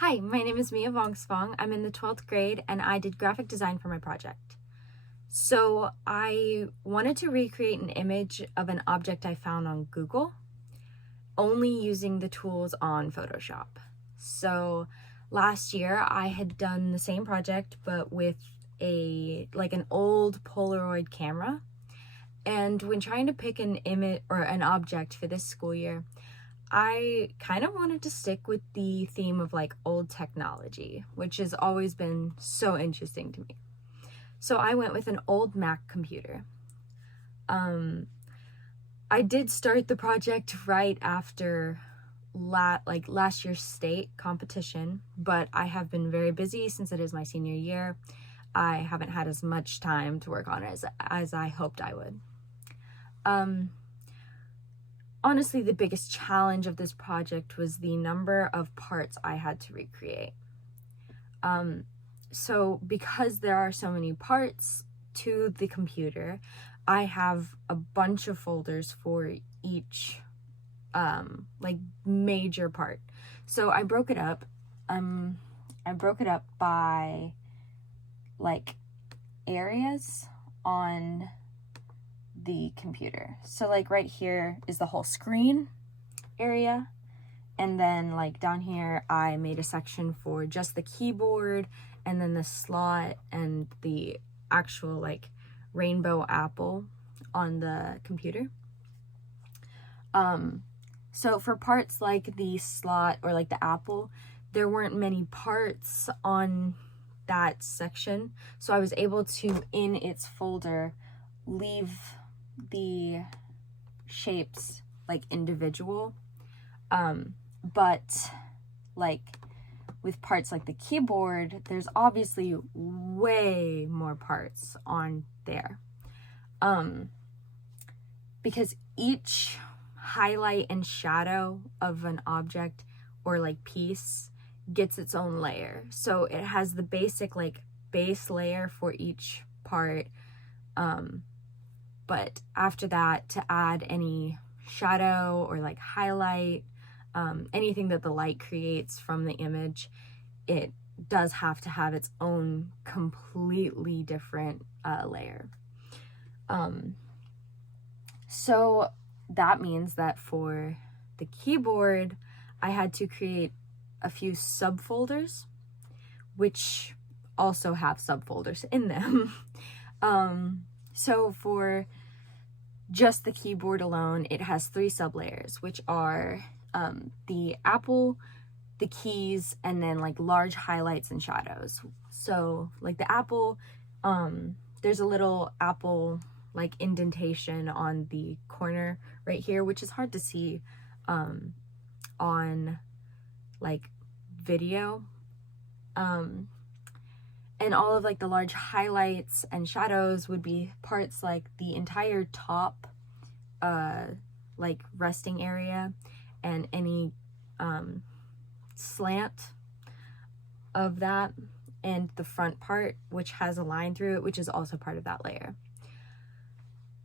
Hi, my name is Vongsavang. I'm in the 12th grade and I did graphic design for my project. So I wanted to recreate an image of an object I found on Google, only using the tools on Photoshop. So last year I had done the same project but with an old Polaroid camera. And when trying to pick an image or an object for this school year, I kind of wanted to stick with the theme of old technology, which has always been so interesting to me. So I went with an old Mac computer. I did start the project right after last year's state competition, but I have been very busy since it is my senior year. I haven't had as much time to work on it as I hoped I would. Honestly, the biggest challenge of this project was the number of parts I had to recreate. So because there are so many parts to the computer, I have a bunch of folders for each major part. So I broke it up. I broke it up by areas on the computer. So right here is the whole screen area, and then down here I made a section for just the keyboard, and then the slot and the actual rainbow apple on the computer. So for parts like the slot or the apple, there weren't many parts on that section, so I was able to, in its folder, leave the shapes individual, but with parts like the keyboard, there's obviously way more parts on there, because each highlight and shadow of an object or piece gets its own layer. So it has the basic base layer for each part, but after that, to add any shadow or highlight, anything that the light creates from the image, it does have to have its own completely different layer. So that means that for the keyboard, I had to create a few subfolders, which also have subfolders in them. So for just the keyboard alone, it has 3 sublayers, which are the apple, the keys, and then large highlights and shadows. So the apple, there's a little apple indentation on the corner right here, which is hard to see on video. And all of the large highlights and shadows would be parts the entire top resting area and any slant of that, and the front part, which has a line through it, which is also part of that layer.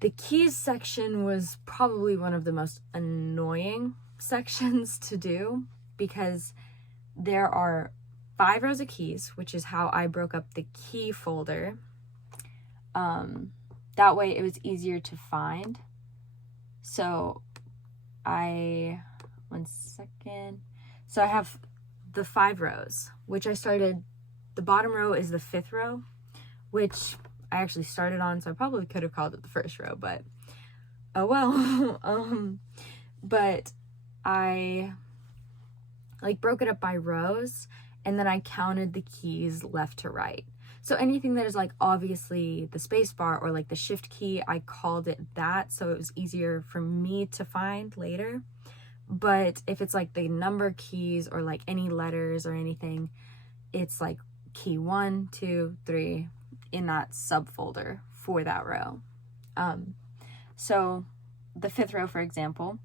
The keys section was probably one of the most annoying sections to do, because there are 5 rows of keys, which is how I broke up the key folder. That way it was easier to find. So one second. So I have the 5 rows, which I started, the bottom row is the 5th row, which I actually started on, so I probably could have called it the 1st row, but oh well. But I broke it up by rows, and then I counted the keys left to right. So anything that is obviously the space bar or the shift key, I called it that, so it was easier for me to find later. But if it's the number keys or any letters or anything, it's key 1, 2, 3 in that subfolder for that row. So the 5th row, for example,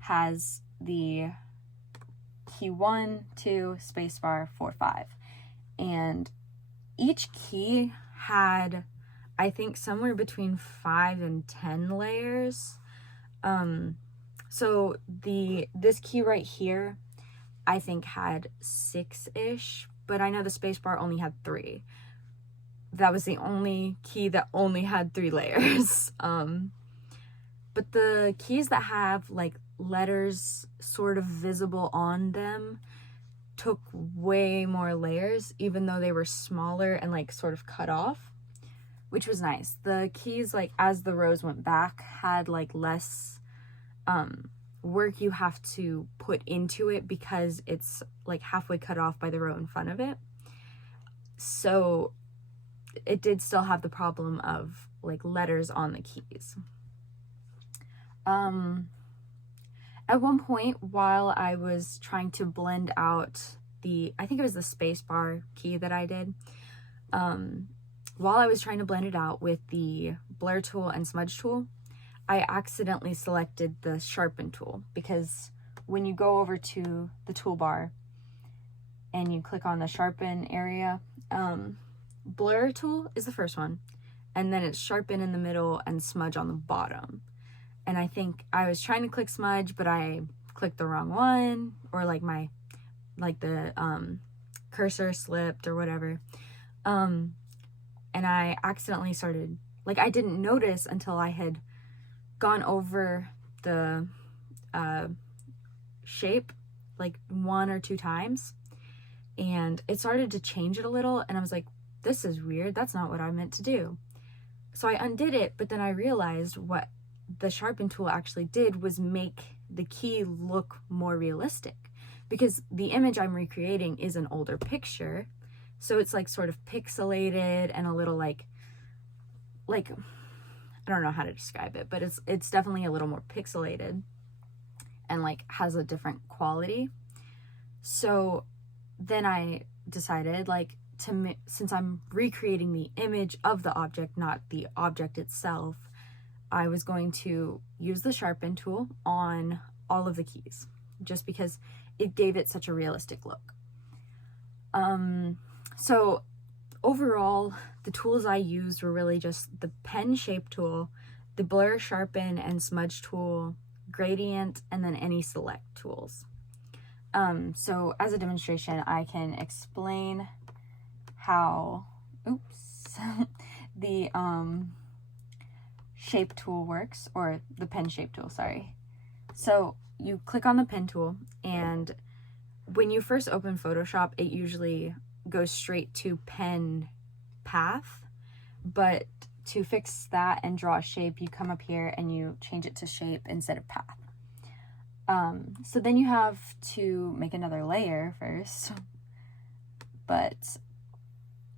has the key 1, 2, spacebar, 4, 5. And each key had, I think, somewhere between 5 and 10 layers. So this key right here I think had 6-ish, but I know the spacebar only had 3. That was the only key that only had 3 layers. But the keys that have like letters sort of visible on them took way more layers, even though they were smaller and like sort of cut off, which was nice. The keys, like as the rows went back, had like less work you have to put into it because it's like halfway cut off by the row in front of it. So it did still have the problem of like letters on the keys. At one point while I was trying to blend out I think it was the spacebar key that I did, while I was trying to blend it out with the blur tool and smudge tool, I accidentally selected the sharpen tool, because when you go over to the toolbar and you click on the sharpen area, blur tool is the first one, and then it's sharpen in the middle and smudge on the bottom. And I think I was trying to click smudge, but I clicked the wrong one, or like the cursor slipped or whatever. And I accidentally started, like, I didn't notice until I had gone over the shape like 1 or 2 times, and it started to change it a little, and I was like, this is weird, that's not what I meant to do. So I undid it, but then I realized what the sharpen tool actually did was make the key look more realistic, because the image I'm recreating is an older picture, so it's like sort of pixelated and a little like I don't know how to describe it, but it's definitely a little more pixelated and like has a different quality. So then I decided, like, since I'm recreating the image of the object, not the object itself, I was going to use the sharpen tool on all of the keys, just because it gave it such a realistic look. So overall, the tools I used were really just the pen shape tool, the blur, sharpen, and smudge tool, gradient, and then any select tools. So as a demonstration, I can explain how, the shape tool works, or the pen shape tool, sorry. So you click on the pen tool, and when you first open Photoshop, it usually goes straight to pen path, but to fix that and draw a shape, you come up here and you change it to shape instead of path. So then you have to make another layer first, but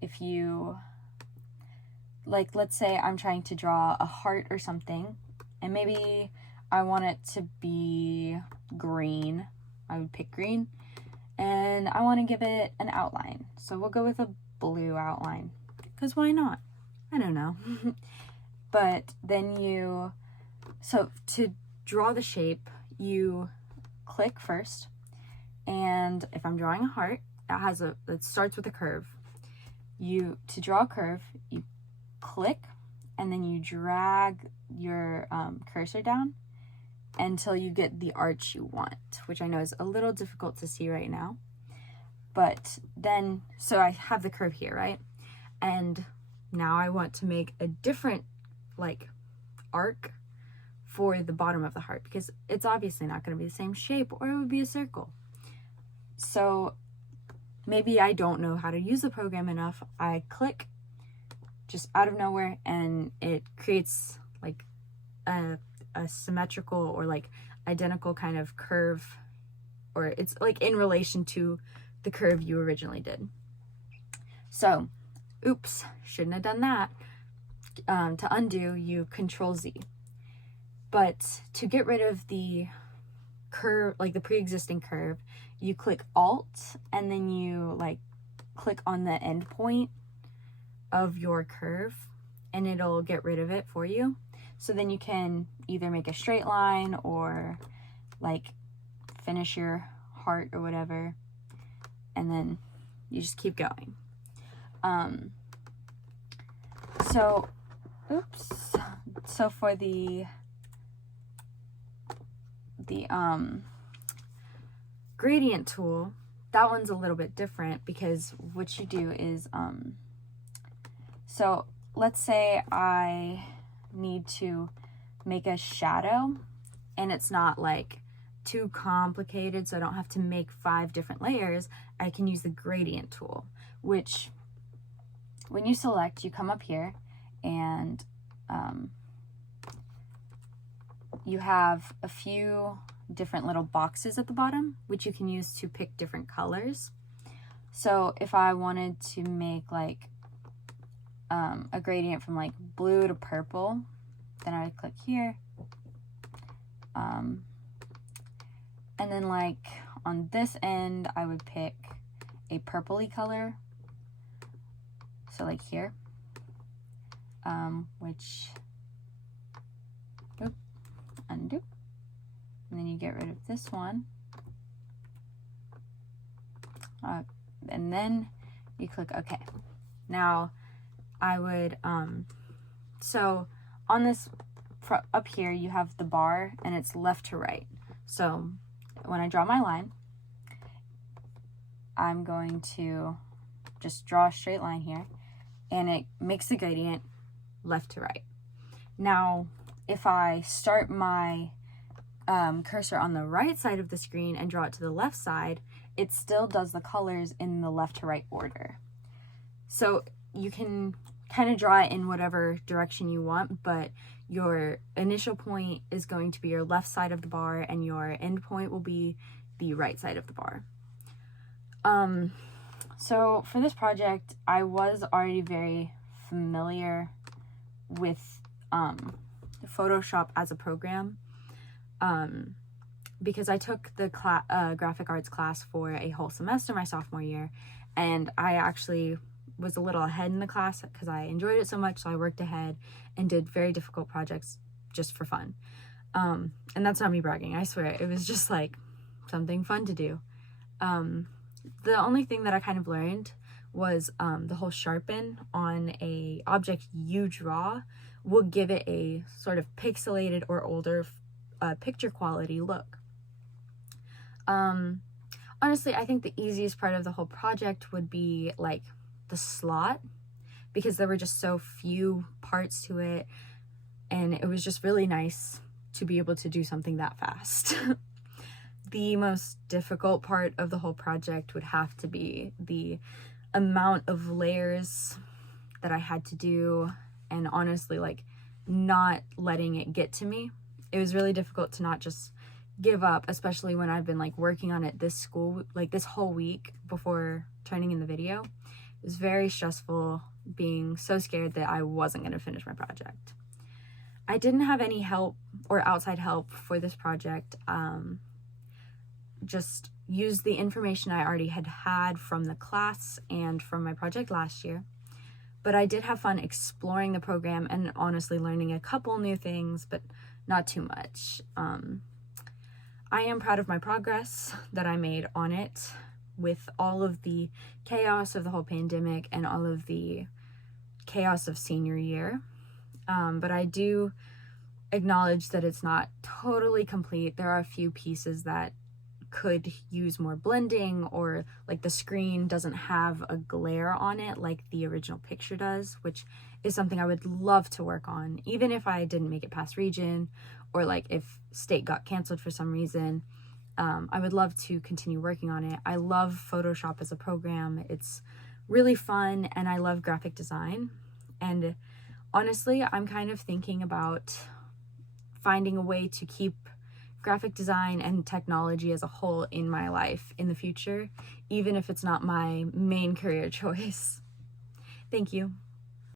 if you, like, let's say I'm trying to draw a heart or something, and maybe I want it to be green, I would pick green, and I want to give it an outline, so we'll go with a blue outline, because why not? I don't know. But then so to draw the shape, you click first, and if I'm drawing a heart, it starts with a curve. To draw a curve, you click, and then you drag your cursor down until you get the arch you want, which I know is a little difficult to see right now. But then, so I have the curve here, right? And now I want to make a different, like, arc for the bottom of the heart, because it's obviously not going to be the same shape, or it would be a circle. So maybe I don't know how to use the program enough. I click just out of nowhere, and it creates like a symmetrical or like identical kind of curve, or it's like in relation to the curve you originally did. So, oops, shouldn't have done that. To undo, you Control Z. But to get rid of the curve, like the pre-existing curve, you click Alt, and then you like click on the end point of your curve, and it'll get rid of it for you. So then you can either make a straight line or like finish your heart or whatever, and then you just keep going. So for the gradient tool, that one's a little bit different because what you do is, so let's say I need to make a shadow and it's not like too complicated, so I don't have to make 5 different layers. I can use the gradient tool, which when you select, you come up here and you have a few different little boxes at the bottom, which you can use to pick different colors. So if I wanted to make like a gradient from like blue to purple, then I would click here. And then like on this end, I would pick a purpley color. So like here, which, undo. And then you get rid of this one. And then you click OK. Now I would, so on this, up here you have the bar and it's left to right. So when I draw my line, I'm going to just draw a straight line here and it makes the gradient left to right. Now, if I start my cursor on the right side of the screen and draw it to the left side, it still does the colors in the left to right order. So you can kind of draw it in whatever direction you want, but your initial point is going to be your left side of the bar and your end point will be the right side of the bar. So for this project, I was already very familiar with Photoshop as a program, because I took the graphic arts class for a whole semester my sophomore year, and I actually was a little ahead in the class because I enjoyed it so much, so I worked ahead and did very difficult projects just for fun. And that's not me bragging, I swear. It was just like something fun to do. The only thing that I kind of learned was the whole sharpen on a object you draw will give it a sort of pixelated or older picture quality look. Honestly, I think the easiest part of the whole project would be like the slot, because there were just so few parts to it and it was just really nice to be able to do something that fast. The most difficult part of the whole project would have to be the amount of layers that I had to do, and honestly, like, not letting it get to me. It was really difficult to not just give up, especially when I've been like working on it this whole week before turning in the video. It was very stressful, being so scared that I wasn't going to finish my project. I didn't have any help or outside help for this project. Just used the information I already had from the class and from my project last year. But I did have fun exploring the program and honestly learning a couple new things, but not too much. I am proud of my progress that I made on it with all of the chaos of the whole pandemic and all of the chaos of senior year. But I do acknowledge that it's not totally complete. There are a few pieces that could use more blending, or like the screen doesn't have a glare on it like the original picture does, which is something I would love to work on, even if I didn't make it past region, or like if state got canceled for some reason. I would love to continue working on it. I love Photoshop as a program. It's really fun and I love graphic design. And honestly, I'm kind of thinking about finding a way to keep graphic design and technology as a whole in my life in the future, even if it's not my main career choice. Thank you.